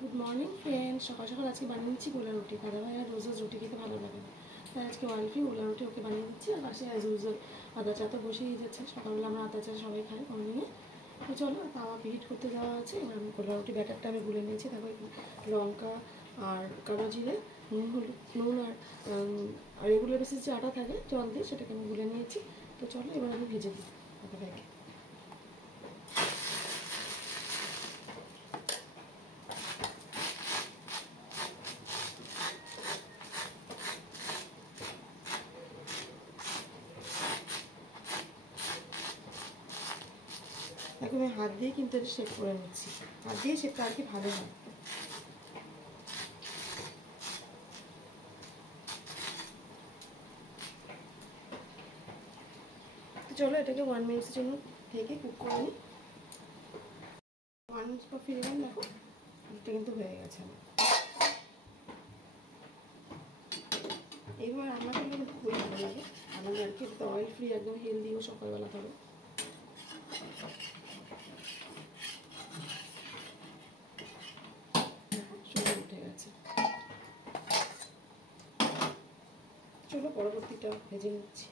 Good morning friend. সকাল সকাল আজকে বানিয়ে নিচ্ছি গোলা রুটি। দাদা ভাই আর রোজ রোজ রুটি খেতে ভালো লাগে না, তাই আজকে অয়েল ফ্রি গোলা রুটি ওকে বানিয়ে দিচ্ছি। আর পাশে অ্যাজ ইউজুয়াল আদা চা তো বসেই যাচ্ছে, সকালবেলা আমরা আদা চা সবাই খাই মর্নিংয়ে। তো চলো তাওয়া হিট করতে দেওয়া আছে। এবার আমি গোলা রুটি ব্যাটারটা আমি গুলে নিয়েছি। তারপর লঙ্কা আর কালো জিরে, নুন আর রেগুলার বেসিস যে আটা থাকে জল দিয়ে সেটাকে আমি গুলে নিয়েছি। তো চলো এবার আমি ভেজে দিই দাদা ভাইকে। এখন আমি হাত দিয়ে কিন্তু এটা শেপ করে নিচ্ছি। হাত দিয়ে শেপটা আর কি ভালো হয়। তো চলো এটাকে 1 মিনিটের জন্য ঢেকে কুক করে নিই। 1 মিনিট পর ফিরে গেলাম। দেখো এটা কিন্তু হয়ে গেছে আমার। এইভাবে রান্না করলে কিন্তু খুবই ভালো লাগে আমাদের আর কি। তো অয়েল ফ্রি, একদম হেলদি ও সকালবেলা ধরো। সুন্দর উঠে গেছে। চলো পরবর্তীটা ভেজে নিচ্ছি।